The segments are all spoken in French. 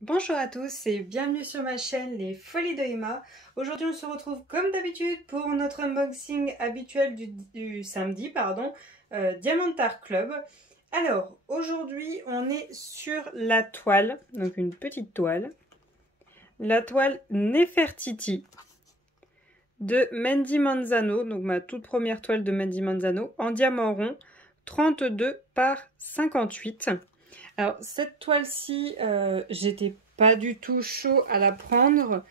Bonjour à tous et bienvenue sur ma chaîne Les Folies de Emma. Aujourd'hui on se retrouve comme d'habitude pour notre unboxing habituel du samedi, Diamantar Club. Alors aujourd'hui on est sur la toile, donc une petite toile, la toile Nefertiti de Mandy Manzano, donc ma toute première toile de Mandy Manzano en diamant rond 32 par 58. Alors cette toile-ci, j'étais pas du tout chaud à la prendre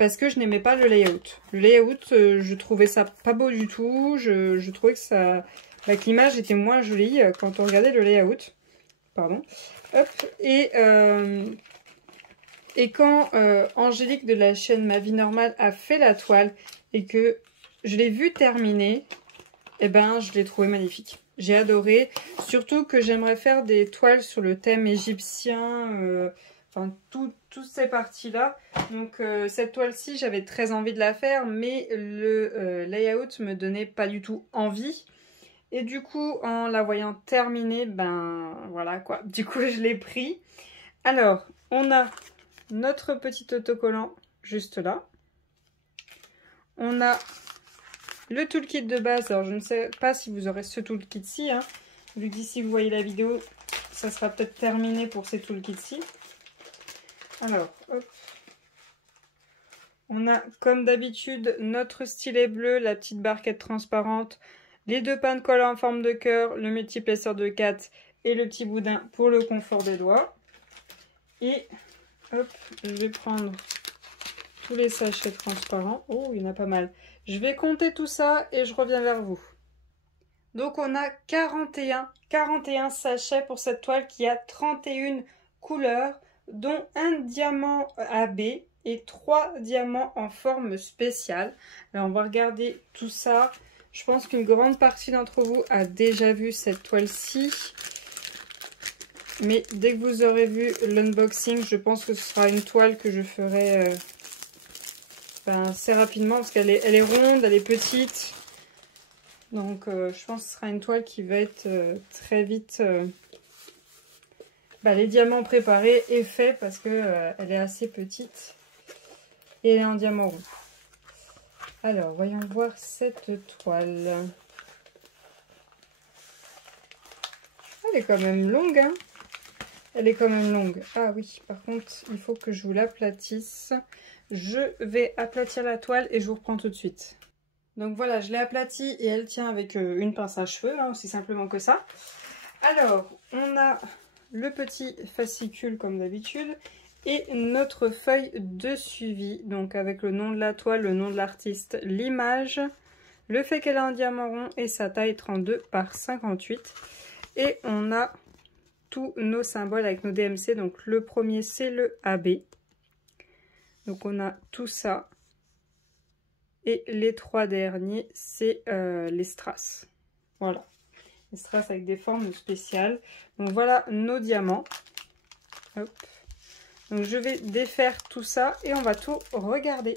parce que je n'aimais pas le layout. Le layout, je trouvais ça pas beau du tout. Je trouvais que ça, que l'image était moins jolie quand on regardait le layout. Pardon. Hop. Et quand Angélique de la chaîne Ma Vie Normale a fait la toile et que je l'ai vue terminée, eh ben je l'ai trouvée magnifique. J'ai adoré, surtout que j'aimerais faire des toiles sur le thème égyptien, enfin toutes ces parties-là. Donc cette toile-ci, j'avais très envie de la faire, mais le layout me donnait pas du tout envie. Et du coup, en la voyant terminée, ben voilà quoi. Du coup, je l'ai pris. Alors, on a notre petit autocollant juste là. On a le toolkit de base. Alors je ne sais pas si vous aurez ce toolkit-ci, hein. Vu qu'ici vous voyez la vidéo, ça sera peut-être terminé pour ces toolkits-ci. Alors, hop. On a comme d'habitude notre stylet bleu, la petite barquette transparente, les deux pains de colle en forme de cœur, le multiplesseur de 4 et le petit boudin pour le confort des doigts. Et hop, je vais prendre tous les sachets transparents. Oh, il y en a pas mal. Je vais compter tout ça et je reviens vers vous. Donc on a 41 sachets pour cette toile qui a 31 couleurs, dont un diamant AB et 3 diamants en forme spéciale. Alors on va regarder tout ça. Je pense qu'une grande partie d'entre vous a déjà vu cette toile-ci. Mais dès que vous aurez vu l'unboxing, je pense que ce sera une toile que je ferai assez rapidement parce qu'elle est ronde, elle est petite. Donc je pense que ce sera une toile qui va être très vite les diamants préparés et faits parce que elle est assez petite et elle est en diamant rond. Alors voyons voir cette toile. Elle est quand même longue, hein. Elle est quand même longue. Ah oui, par contre il faut que je vous l'aplatisse. Je vais aplatir la toile et je vous reprends tout de suite. Donc voilà, je l'ai aplatie et elle tient avec une pince à cheveux, hein, aussi simplement que ça. Alors, on a le petit fascicule comme d'habitude et notre feuille de suivi. Donc avec le nom de la toile, le nom de l'artiste, l'image, le fait qu'elle est en diamant rond et sa taille 32 par 58. Et on a tous nos symboles avec nos DMC. Donc le premier c'est le AB. Donc on a tout ça. Et les 3 derniers, c'est les strass. Voilà. Les strass avec des formes spéciales. Donc voilà nos diamants. Hop. Donc je vais défaire tout ça et on va tout regarder.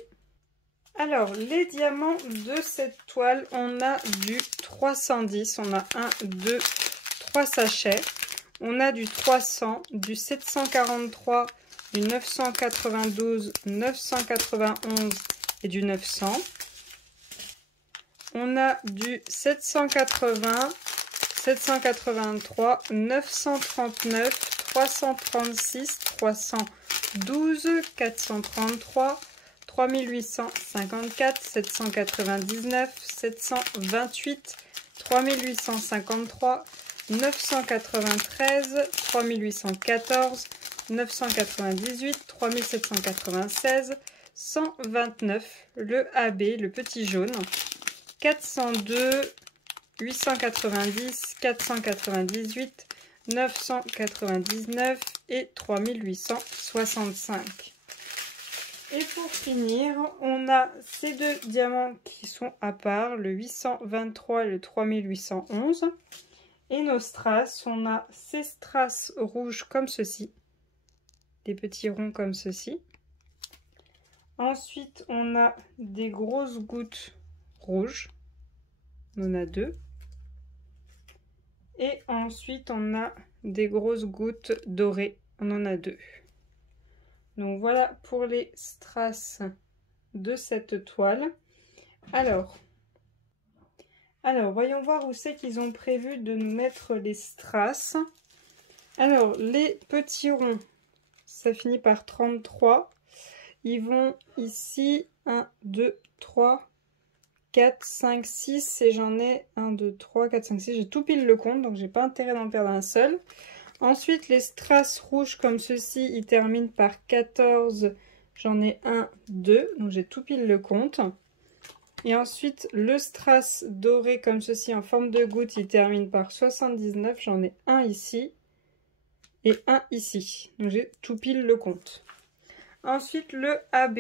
Alors, les diamants de cette toile, on a du 310. On a 1, 2, 3 sachets. On a du 300, du 743, du 992, 991 et du 900. On a du 780, 783, 939, 336, 312, 433, 3854, 799, 728, 3853, 993, 3814, 998, 3796, 129, le AB, le petit jaune, 402, 890, 498, 999 et 3865. Et pour finir, on a ces deux diamants qui sont à part, le 823 et le 3811. Et nos strass, on a ces strass rouges comme ceci, des petits ronds comme ceci. Ensuite, on a des grosses gouttes rouges. On en a 2. Et ensuite, on a des grosses gouttes dorées. On en a 2. Donc voilà pour les strass de cette toile. Alors voyons voir où c'est qu'ils ont prévu de nous mettre les strass. Alors, les petits ronds, ça finit par 33. Ils vont ici, 1, 2, 3, 4, 5, 6. Et j'en ai 1, 2, 3, 4, 5, 6. J'ai tout pile le compte, donc j'ai pas intérêt d'en perdre un seul. Ensuite, les strass rouges comme ceci, ils terminent par 14. J'en ai 1, 2. Donc j'ai tout pile le compte. Et ensuite, le strass doré comme ceci en forme de goutte, il termine par 79. J'en ai un ici et un ici. Donc j'ai tout pile le compte. Ensuite, le AB.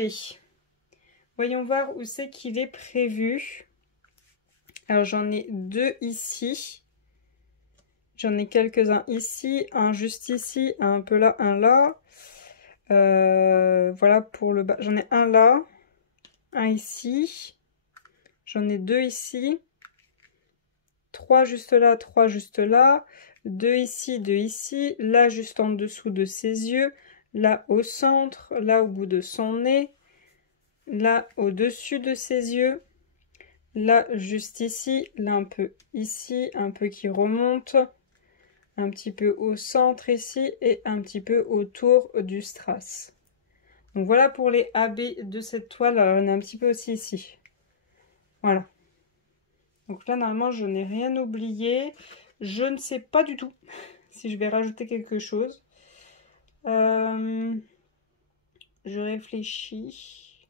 Voyons voir où c'est qu'il est prévu. Alors j'en ai 2 ici. J'en ai quelques-uns ici, un juste ici, un peu là, un là. Voilà pour le bas. J'en ai un là, un ici. J'en ai 2 ici, 3 juste là, 3 juste là, 2 ici, 2 ici, là juste en dessous de ses yeux, là au centre, là au bout de son nez, là au-dessus de ses yeux, là juste ici, là un peu ici, un peu qui remonte, un petit peu au centre ici et un petit peu autour du strass. Donc voilà pour les AB de cette toile. Alors on a un petit peu aussi ici. Voilà. Donc là, normalement, je n'ai rien oublié. Je ne sais pas du tout si je vais rajouter quelque chose. Je réfléchis.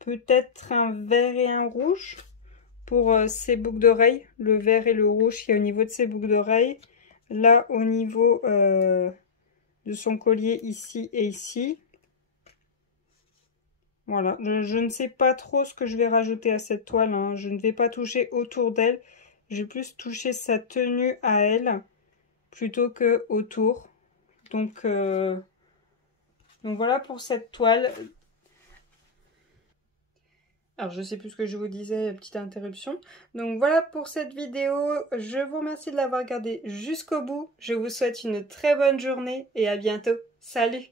Peut-être un vert et un rouge pour ces boucles d'oreilles. Le vert et le rouge qui est au niveau de ses boucles d'oreilles. Là, au niveau de son collier, ici et ici. Voilà, je ne sais pas trop ce que je vais rajouter à cette toile, hein. Je ne vais pas toucher autour d'elle. Je vais plus toucher sa tenue à elle plutôt que autour. Donc voilà pour cette toile. Alors je sais plus ce que je vous disais, petite interruption. Donc voilà pour cette vidéo. Je vous remercie de l'avoir regardée jusqu'au bout. Je vous souhaite une très bonne journée et à bientôt. Salut!